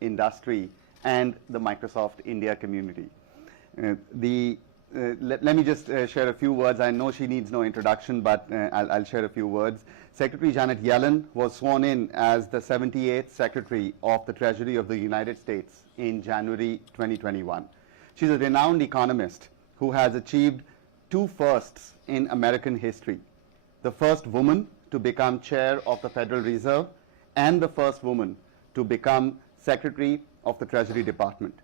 industry, and the Microsoft India community. Let me just share a few words. I know she needs no introduction, but I'll share a few words. Secretary Janet Yellen was sworn in as the 78th Secretary of the Treasury of the United States in January 2021. She's a renowned economist who has achieved two firsts in American history: the first woman to become chair of the Federal Reserve and the first woman to become Secretary of the Treasury Department.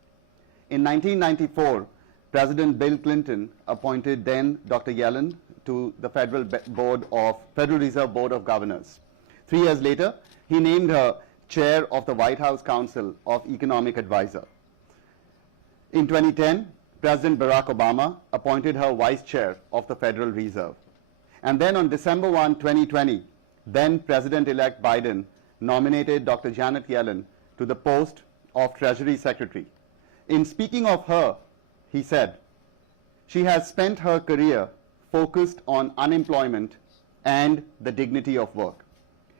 In 1994, President Bill Clinton appointed then Dr. Yellen to the Federal Reserve Board of Governors. 3 years later, he named her chair of the White House Council of Economic Advisor. In 2010, President Barack Obama appointed her vice chair of the Federal Reserve. And then on December 1, 2020, then President-elect Biden nominated Dr. Janet Yellen to the post of Treasury Secretary. In speaking of her, he said, "She has spent her career focused on unemployment and the dignity of work.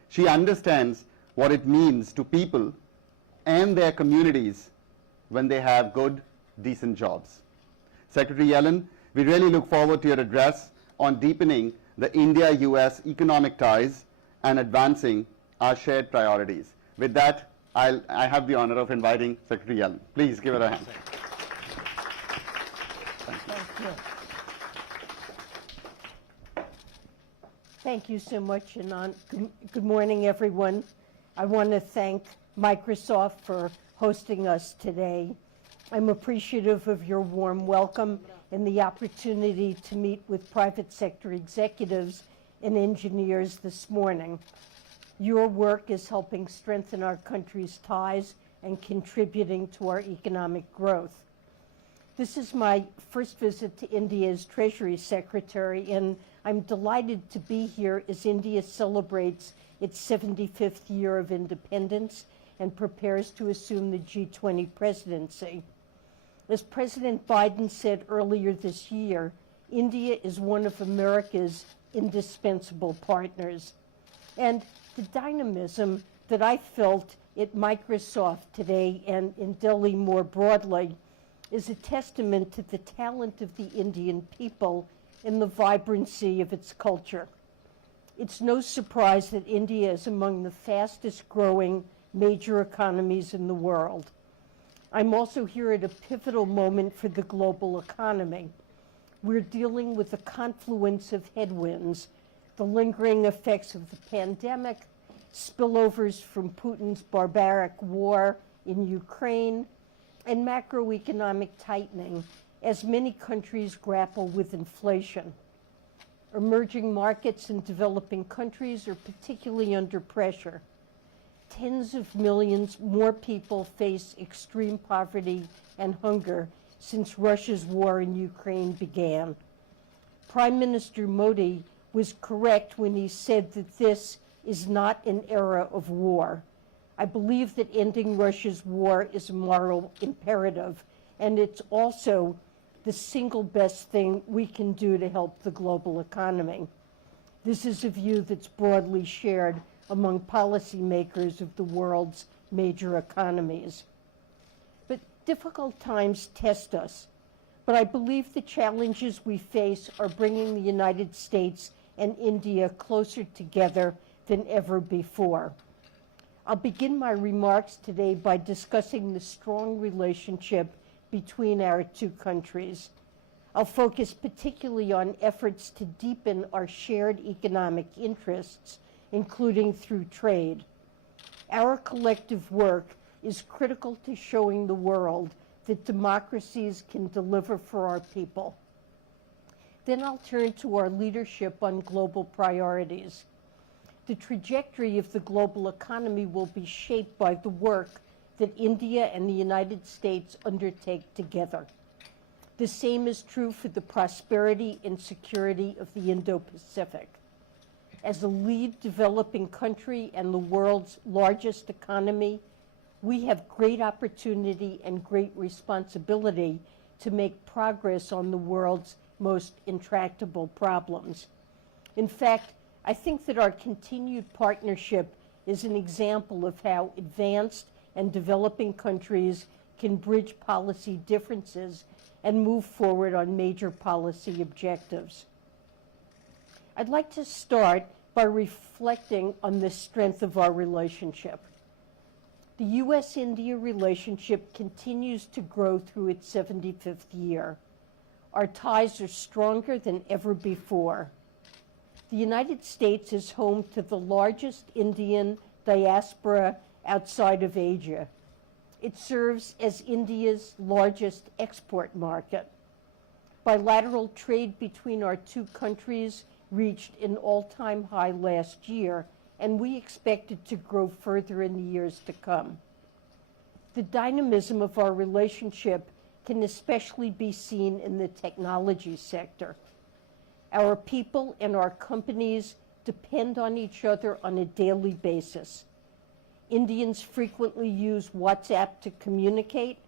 She understands what it means to people and their communities when they have good, decent jobs." Secretary Yellen, we really look forward to your address on deepening the India-US economic ties and advancing our shared priorities. With that, I have the honor of inviting Secretary Yellen. Please give her a hand. Thank you so much, Anand. Good morning, everyone. I want to thank Microsoft for hosting us today. I'm appreciative of your warm welcome and the opportunity to meet with private sector executives and engineers this morning. Your work is helping strengthen our country's ties and contributing to our economic growth. This is my first visit to India as Treasury Secretary, and I'm delighted to be here as India celebrates its 75th year of independence and prepares to assume the G20 presidency. As President Biden said earlier this year, India is one of America's indispensable partners. And the dynamism that I felt at Microsoft today and in Delhi more broadly is a testament to the talent of the Indian people and the vibrancy of its culture. It's no surprise that India is among the fastest growing major economies in the world. I'm also here at a pivotal moment for the global economy. We're dealing with a confluence of headwinds, the lingering effects of the pandemic, spillovers from Putin's barbaric war in Ukraine, and macroeconomic tightening as many countries grapple with inflation. Emerging markets and developing countries are particularly under pressure. Tens of millions more people face extreme poverty and hunger since Russia's war in Ukraine began. Prime Minister Modi was correct when he said that this is not an era of war. I believe that ending Russia's war is a moral imperative, and it's also the single best thing we can do to help the global economy. This is a view that's broadly shared among policymakers of the world's major economies. But difficult times test us. But I believe the challenges we face are bringing the United States and India closer together than ever before. I'll begin my remarks today by discussing the strong relationship between our two countries. I'll focus particularly on efforts to deepen our shared economic interests, including through trade. Our collective work is critical to showing the world that democracies can deliver for our people. Then I'll turn to our leadership on global priorities. The trajectory of the global economy will be shaped by the work that India and the United States undertake together. The same is true for the prosperity and security of the Indo-Pacific. As a lead developing country and the world's largest economy, we have great opportunity and great responsibility to make progress on the world's most intractable problems. In fact, I think that our continued partnership is an example of how advanced and developing countries can bridge policy differences and move forward on major policy objectives. I'd like to start by reflecting on the strength of our relationship. The U.S. India relationship continues to grow through its 75th year. Our ties are stronger than ever before. The United States is home to the largest Indian diaspora outside of Asia. It serves as India's largest export market. Bilateral trade between our two countries reached an all-time high last year, and we expect it to grow further in the years to come. The dynamism of our relationship can especially be seen in the technology sector. Our people and our companies depend on each other on a daily basis. Indians frequently use WhatsApp to communicate.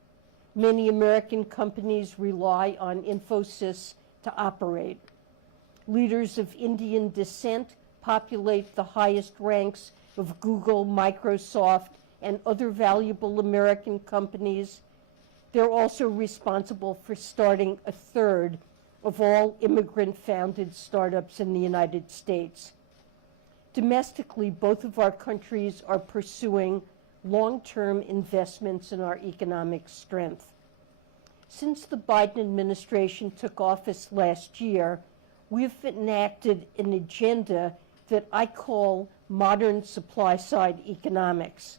Many American companies rely on Infosys to operate. Leaders of Indian descent populate the highest ranks of Google, Microsoft, and other valuable American companies. They're also responsible for starting a third of all immigrant-founded startups in the United States. Domestically, both of our countries are pursuing long-term investments in our economic strength. Since the Biden administration took office last year, we've enacted an agenda that I call modern supply-side economics.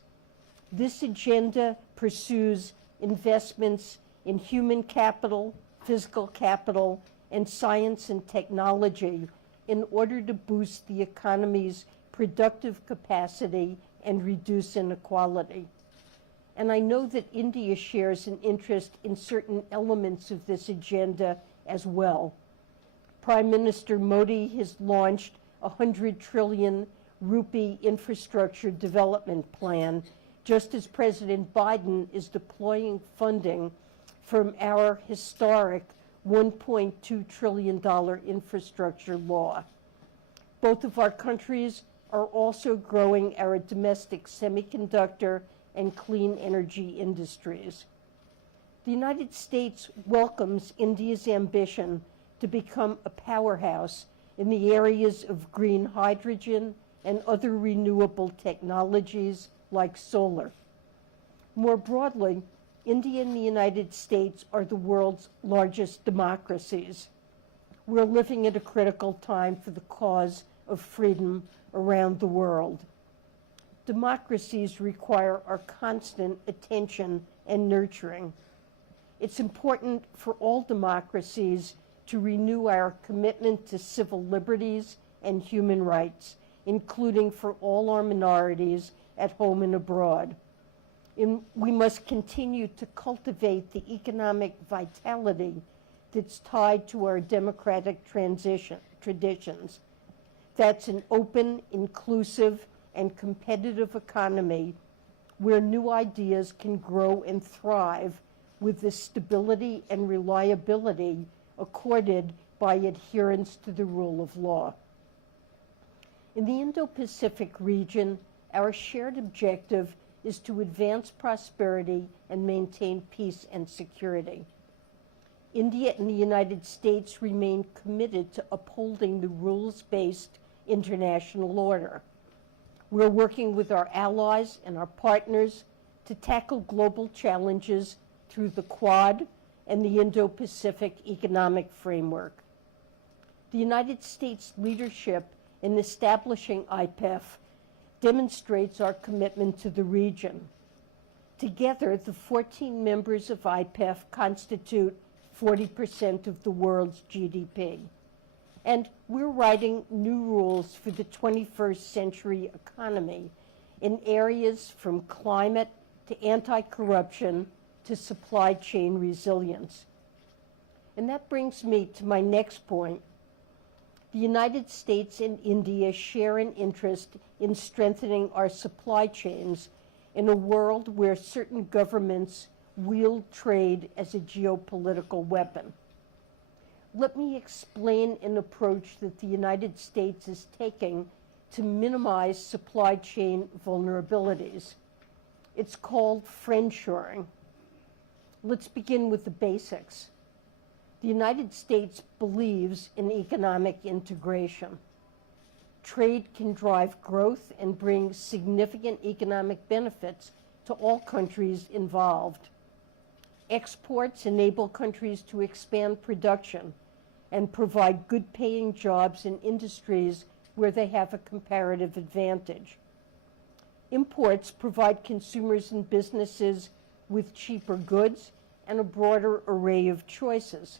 This agenda pursues investments in human capital, physical capital, and science and technology in order to boost the economy's productive capacity and reduce inequality. And I know that India shares an interest in certain elements of this agenda as well. Prime Minister Modi has launched a 100 trillion rupee infrastructure development plan, just as President Biden is deploying funding from our historic $1.2 trillion infrastructure law. Both of our countries are also growing our domestic semiconductor and clean energy industries. The United States welcomes India's ambition to become a powerhouse in the areas of green hydrogen and other renewable technologies like solar. More broadly, India and the United States are the world's largest democracies. We're living at a critical time for the cause of freedom around the world. Democracies require our constant attention and nurturing. It's important for all democracies to renew our commitment to civil liberties and human rights, including for all our minorities at home and abroad. We must continue to cultivate the economic vitality that's tied to our democratic traditions. That's an open, inclusive, and competitive economy where new ideas can grow and thrive with the stability and reliability accorded by adherence to the rule of law. In the Indo-Pacific region, our shared objective is to advance prosperity and maintain peace and security. India and the United States remain committed to upholding the rules-based international order. We're working with our allies and our partners to tackle global challenges through the Quad and the Indo-Pacific Economic Framework. The United States leadership in establishing IPEF demonstrates our commitment to the region. Together, the 14 members of IPEF constitute 40% of the world's GDP. And we're writing new rules for the 21st century economy in areas from climate to anti-corruption to supply chain resilience. And that brings me to my next point. The United States and India share an interest in strengthening our supply chains in a world where certain governments wield trade as a geopolitical weapon. Let me explain an approach that the United States is taking to minimize supply chain vulnerabilities. It's called friendshoring. Let's begin with the basics. The United States believes in economic integration. Trade can drive growth and bring significant economic benefits to all countries involved. Exports enable countries to expand production and provide good-paying jobs in industries where they have a comparative advantage. Imports provide consumers and businesses with cheaper goods and a broader array of choices.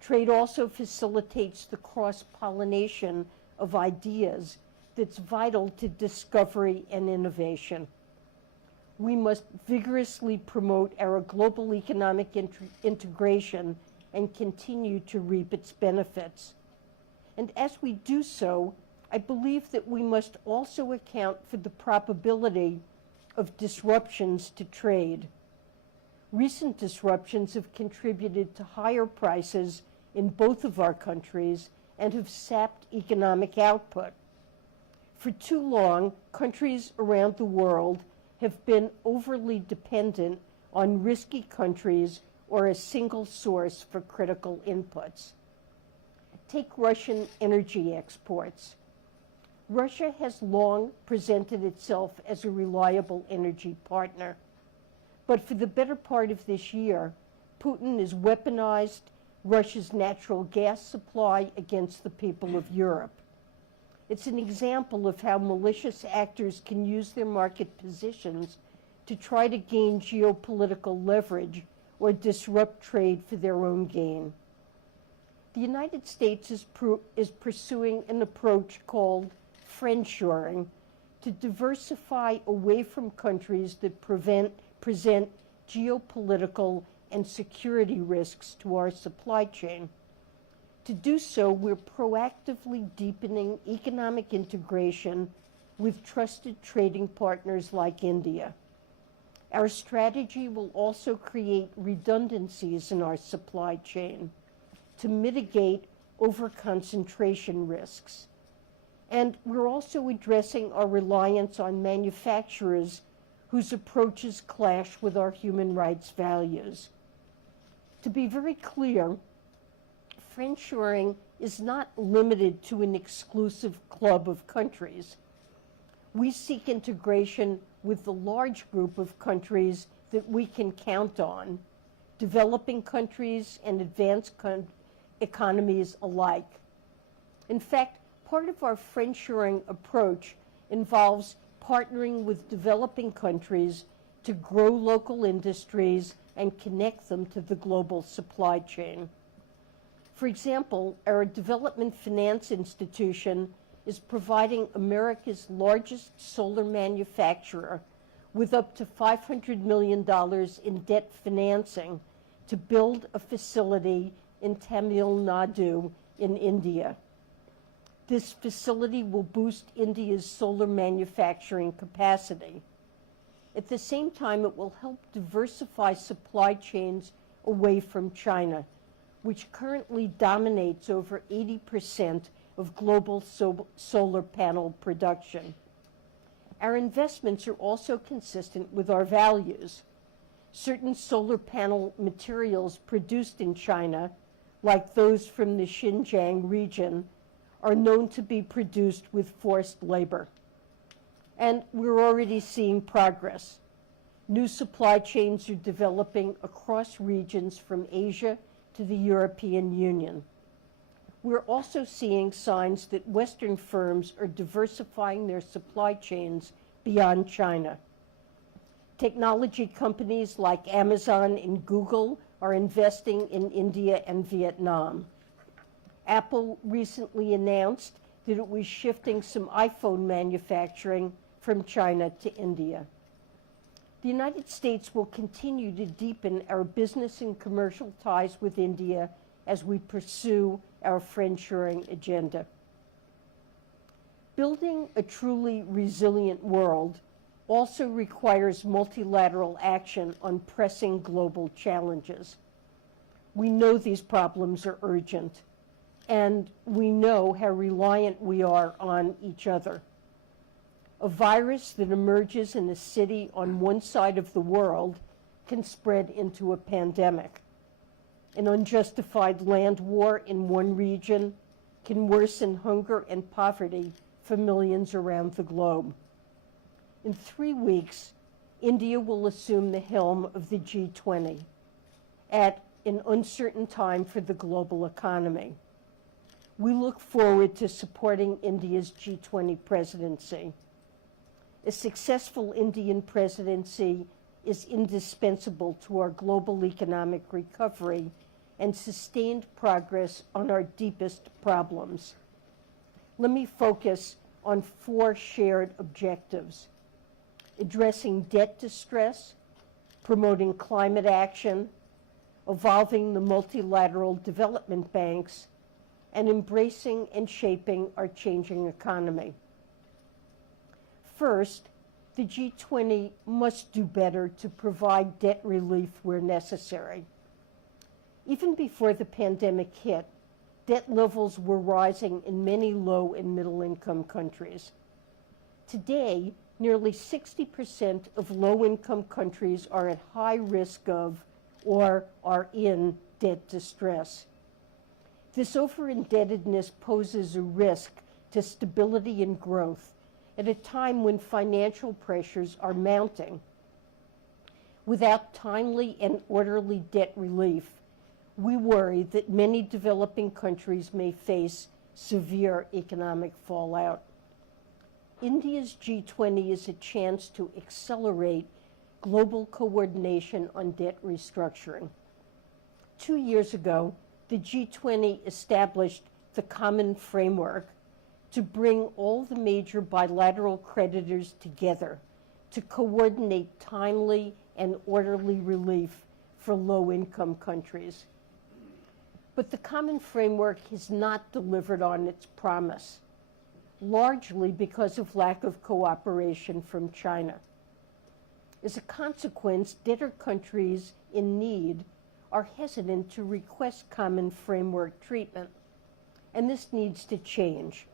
Trade also facilitates the cross-pollination of ideas that's vital to discovery and innovation. We must vigorously promote our global economic integration and continue to reap its benefits. And as we do so, I believe that we must also account for the probability of disruptions to trade. Recent disruptions have contributed to higher prices in both of our countries and have sapped economic output. For too long, countries around the world have been overly dependent on risky countries or a single source for critical inputs. Take Russian energy exports. Russia has long presented itself as a reliable energy partner. But for the better part of this year, Putin has weaponized Russia's natural gas supply against the people of Europe. It's an example of how malicious actors can use their market positions to try to gain geopolitical leverage or disrupt trade for their own gain. The United States is pursuing an approach called friendshoring to diversify away from countries that present geopolitical and security risks to our supply chain. To do so, we're proactively deepening economic integration with trusted trading partners like India. Our strategy will also create redundancies in our supply chain to mitigate over-concentration risks. And we're also addressing our reliance on manufacturers whose approaches clash with our human rights values. To be very clear, friendshoring is not limited to an exclusive club of countries. We seek integration with the large group of countries that we can count on, developing countries and advanced economies alike. In fact, part of our friendshoring approach involves partnering with developing countries to grow local industries and connect them to the global supply chain. For example, our development finance institution is providing America's largest solar manufacturer with up to $500 million in debt financing to build a facility in Tamil Nadu in India. This facility will boost India's solar manufacturing capacity. At the same time, it will help diversify supply chains away from China, which currently dominates over 80% of global solar panel production. Our investments are also consistent with our values. Certain solar panel materials produced in China, like those from the Xinjiang region, are known to be produced with forced labor. And we're already seeing progress. New supply chains are developing across regions from Asia to the European Union. We're also seeing signs that Western firms are diversifying their supply chains beyond China. Technology companies like Amazon and Google are investing in India and Vietnam. Apple recently announced that it was shifting some iPhone manufacturing from China to India. The United States will continue to deepen our business and commercial ties with India as we pursue our friendshoring agenda. Building a truly resilient world also requires multilateral action on pressing global challenges. We know these problems are urgent, and we know how reliant we are on each other. A virus that emerges in a city on one side of the world can spread into a pandemic. An unjustified land war in one region can worsen hunger and poverty for millions around the globe. In 3 weeks, India will assume the helm of the G20 at an uncertain time for the global economy. We look forward to supporting India's G20 presidency. A successful Indian presidency is indispensable to our global economic recovery and sustained progress on our deepest problems. Let me focus on 4 shared objectives: addressing debt distress, promoting climate action, evolving the multilateral development banks, and embracing and shaping our changing economy. First, the G20 must do better to provide debt relief where necessary. Even before the pandemic hit, debt levels were rising in many low and middle-income countries. Today, nearly 60% of low-income countries are at high risk of or are in debt distress. This over-indebtedness poses a risk to stability and growth at a time when financial pressures are mounting. Without timely and orderly debt relief, we worry that many developing countries may face severe economic fallout. India's G20 is a chance to accelerate global coordination on debt restructuring. 2 years ago, the G20 established the common framework to bring all the major bilateral creditors together to coordinate timely and orderly relief for low-income countries. But the common framework has not delivered on its promise, largely because of lack of cooperation from China. As a consequence, debtor countries in need are hesitant to request common framework treatment, and this needs to change.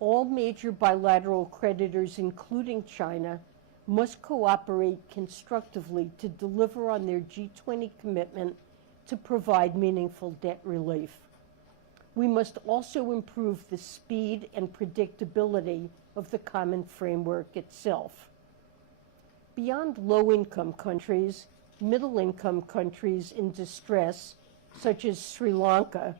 All major bilateral creditors, including China, must cooperate constructively to deliver on their G20 commitment to provide meaningful debt relief. We must also improve the speed and predictability of the common framework itself. Beyond low-income countries, middle-income countries in distress, such as Sri Lanka,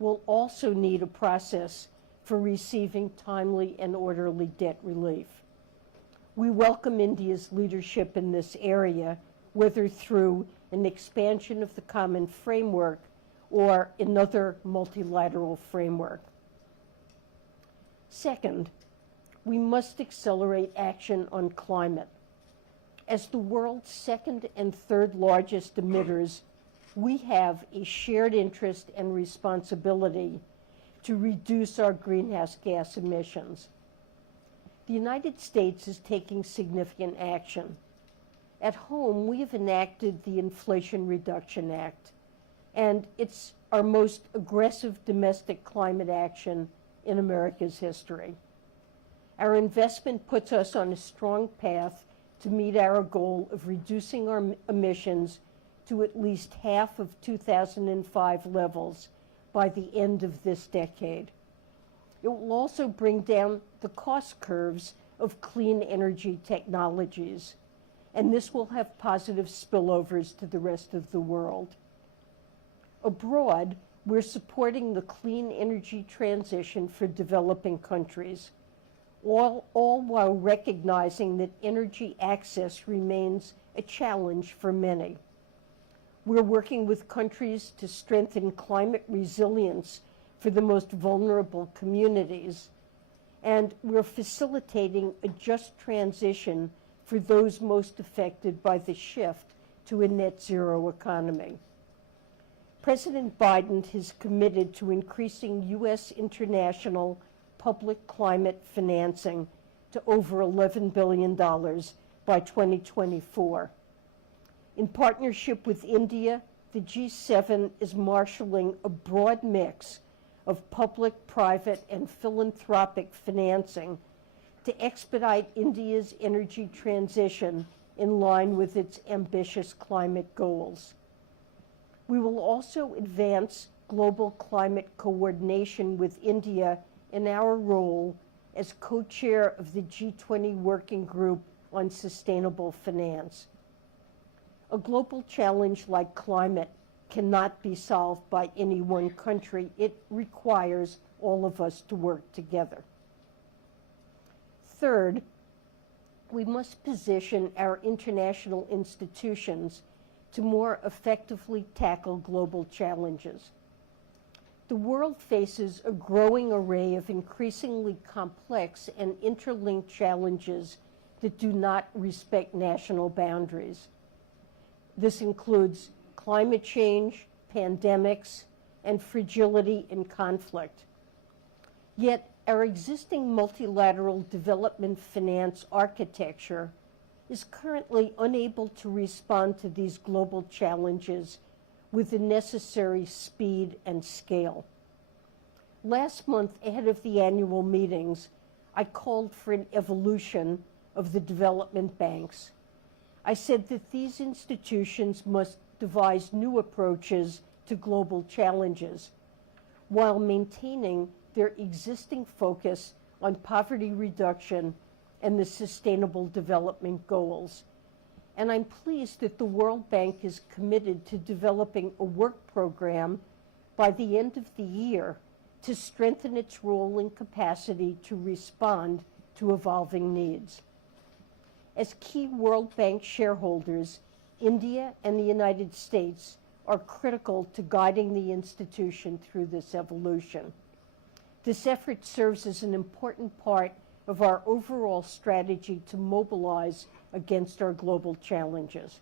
will also need a process for receiving timely and orderly debt relief. We welcome India's leadership in this area, whether through an expansion of the common framework or another multilateral framework. Second, we must accelerate action on climate. As the world's second and third largest emitters, we have a shared interest and responsibility to reduce our greenhouse gas emissions. The United States is taking significant action. At home, we have enacted the Inflation Reduction Act, and it's our most aggressive domestic climate action in America's history. Our investment puts us on a strong path to meet our goal of reducing our emissions to at least half of 2005 levels by the end of this decade. It will also bring down the cost curves of clean energy technologies, and this will have positive spillovers to the rest of the world. Abroad, we're supporting the clean energy transition for developing countries, all while recognizing that energy access remains a challenge for many. We're working with countries to strengthen climate resilience for the most vulnerable communities, and we're facilitating a just transition for those most affected by the shift to a net zero economy. President Biden has committed to increasing U.S. international public climate financing to over $11 billion by 2024. In partnership with India, the G7 is marshaling a broad mix of public, private, and philanthropic financing to to expedite India's energy transition in line with its ambitious climate goals. We will also advance global climate coordination with India in our role as co-chair of the G20 Working Group on Sustainable Finance. A global challenge like climate cannot be solved by any one country. It requires all of us to work together. Third, we must position our international institutions to more effectively tackle global challenges. The world faces a growing array of increasingly complex and interlinked challenges that do not respect national boundaries. This includes climate change, pandemics, and fragility and conflict. Yet, our existing multilateral development finance architecture is currently unable to respond to these global challenges with the necessary speed and scale. Last month, ahead of the annual meetings, I called for an evolution of the development banks. I said that these institutions must devise new approaches to global challenges while maintaining their existing focus on poverty reduction and the Sustainable Development Goals. And I'm pleased that the World Bank is committed to developing a work program by the end of the year to strengthen its role and capacity to respond to evolving needs. As key World Bank shareholders, India and the United States are critical to guiding the institution through this evolution. This effort serves as an important part of our overall strategy to mobilize against our global challenges.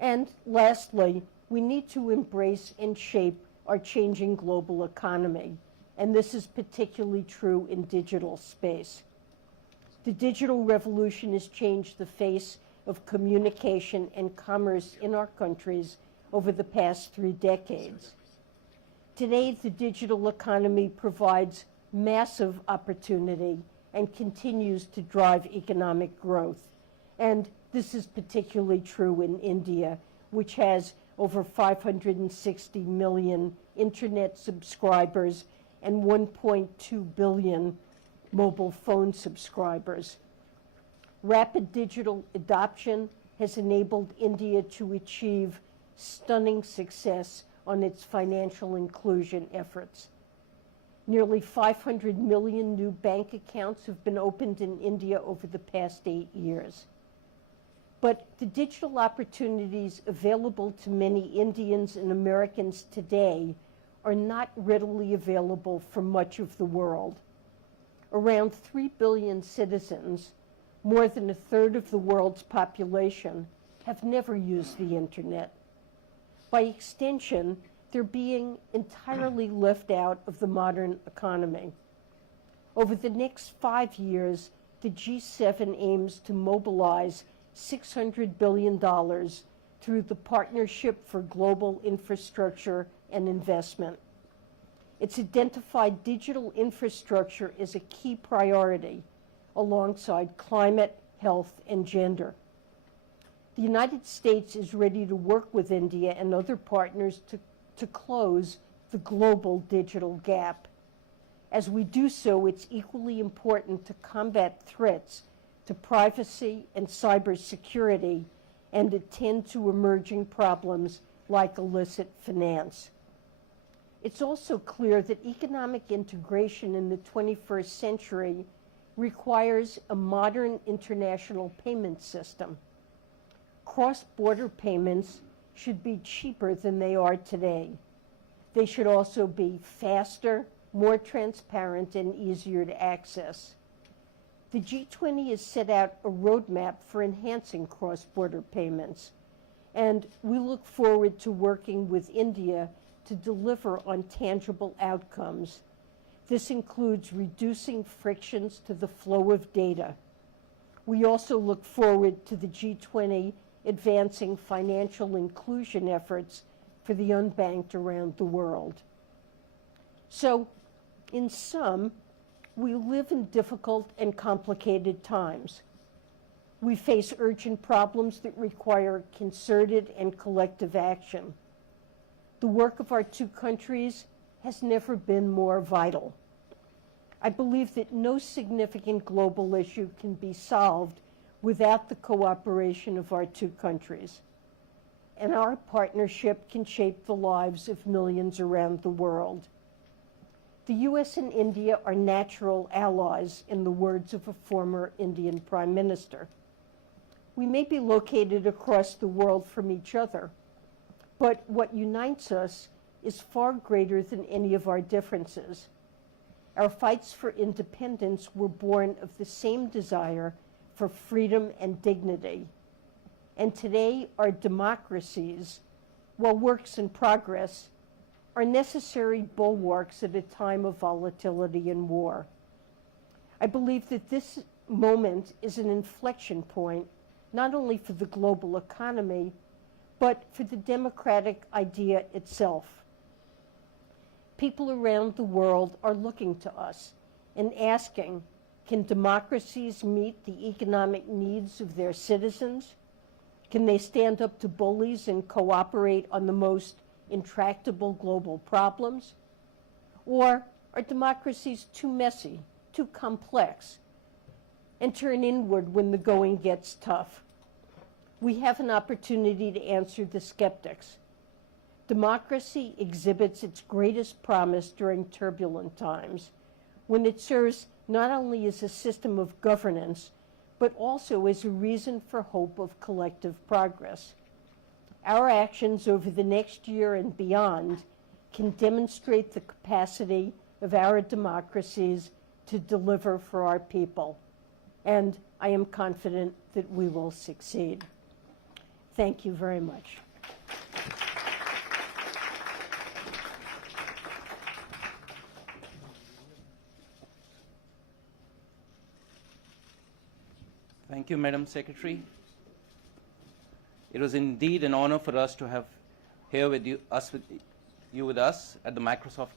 And lastly, we need to embrace and shape our changing global economy, and this is particularly true in digital space. The digital revolution has changed the face of communication and commerce in our countries over the past 3 decades. Today, the digital economy provides massive opportunity and continues to drive economic growth. And this is particularly true in India, which has over 560 million internet subscribers and 1.2 billion mobile phone subscribers. Rapid digital adoption has enabled India to achieve stunning success on its financial inclusion efforts. Nearly 500 million new bank accounts have been opened in India over the past 8 years. But the digital opportunities available to many Indians and Americans today are not readily available for much of the world. Around 3 billion citizens, more than a third of the world's population, have never used the internet. By extension, they're being entirely left out of the modern economy. Over the next 5 years, the G7 aims to mobilize $600 billion through the Partnership for Global Infrastructure and Investment. It's identified digital infrastructure as a key priority alongside climate, health, and gender. The United States is ready to work with India and other partners to close the global digital gap. As we do so, it's equally important to combat threats to privacy and cybersecurity and attend to emerging problems like illicit finance. It's also clear that economic integration in the 21st century requires a modern international payment system. Cross-border payments should be cheaper than they are today. They should also be faster, more transparent, and easier to access. The G20 has set out a roadmap for enhancing cross-border payments, and we look forward to working with India to deliver on tangible outcomes. This includes reducing frictions to the flow of data. We also look forward to the G20 advancing financial inclusion efforts for the unbanked around the world. So, in sum, We live in difficult and complicated times. We face urgent problems that require concerted and collective action. The work of our two countries has never been more vital. I believe that no significant global issue can be solved without the cooperation of our two countries. And our partnership can shape the lives of millions around the world. The U.S. and India are natural allies, in the words of a former Indian Prime Minister. We may be located across the world from each other, but what unites us is far greater than any of our differences. Our fights for independence were born of the same desire for freedom and dignity. And today, our democracies, while works in progress, are necessary bulwarks at a time of volatility and war. I believe that this moment is an inflection point, not only for the global economy, but for the democratic idea itself. People around the world are looking to us and asking, can democracies meet the economic needs of their citizens? Can they stand up to bullies and cooperate on the most intractable global problems? Or are democracies too messy, too complex, and turn inward when the going gets tough? We have an opportunity to answer the skeptics. Democracy exhibits its greatest promise during turbulent times, when it serves not only as a system of governance, but also as a reason for hope of collective progress. Our actions over the next year and beyond can demonstrate the capacity of our democracies to deliver for our people, and I am confident that we will succeed. Thank you very much. Thank you, Madam Secretary. It was indeed an honor for us to have here with you, with us at the Microsoft